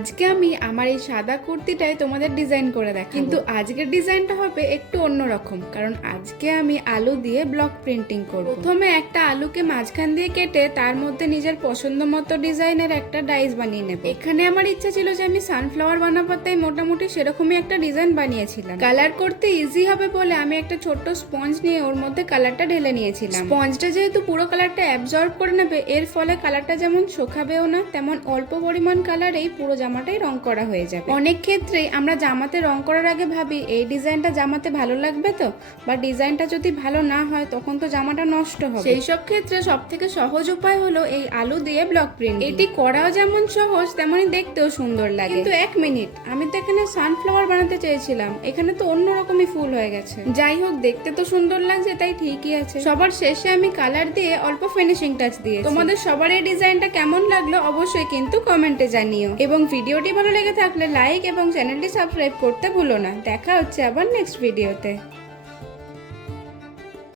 আজকে আমি আমার এই সাদা কুর্তিটাই তোমাদের ডিজাইন করে দেখাবো, কিন্তু আজকের ডিজাইনটা হবে একটু অন্যরকম, কারণ আজকে আমি আলু দিয়ে ব্লক প্রিন্টিং করব। প্রথমে একটা আলুকে মাঝখান দিয়ে কেটে তার মধ্যে নিজের পছন্দ মতো ডিজাইনের একটা ডাইস বানিয়ে নেব। এখানে আমার ইচ্ছা ছিল যে আমি সানফ্লাওয়ার বানাবো, তাই মোটামুটি সেরকমই একটা ডিজাইন বানিয়েছিলাম। কালার করতে ইজি হবে বলে আমি একটা ছোট্ট স্পঞ্জ নিয়ে ওর মধ্যে কালারটা ঢেলে নিয়েছিলাম। স্পঞ্জটা যেহেতু পুরো কালারটা অ্যাবজর্ব করে নেবে, এর ফলে কালারটা যেমন শোকাবেও না, তেমন অল্প পরিমাণ কালারেই পুরো জামাটাই রং করা হয়ে যাবে। অনেক ক্ষেত্রেই আমরা জামাতে রং করার আগে ভাবি এই ডিজাইনটা জামাতে ভালো লাগবে তো, বা ডিজাইনটা যদি ভালো না হয় তখন তো জামাটা নষ্ট হবে। সেই সব ক্ষেত্রে সব থেকে সহজ উপায় হলো এই আলু দিয়ে ব্লক প্রিন্ট। এটি করাও যেমন সহজ তেমনই দেখতেও সুন্দর লাগে। কিন্তু এক মিনিট, আমি তো এখানে সানফ্লাওয়ার বানাতে চেয়েছিলাম, এখানে তো অন্যরকমই ফুল হয়ে গেছে। যাই হোক, দেখতে তো সুন্দর লাগছে, তাই ঠিকই আছে। সবার শেষে আমি কালার দিয়ে অল্প ফিনিশিং টাচ দিয়েছি। তোমাদের সবার এই ডিজাইনটা কেমন লাগলো অবশ্যই কিন্তু কমেন্টে জানিও, এবং ভিডিওটি ভালো লেগে থাকলে লাইক এবং চ্যানেলটি সাবস্ক্রাইব করতে ভুলো না। দেখা হচ্ছে আবার নেক্সট ভিডিওতে।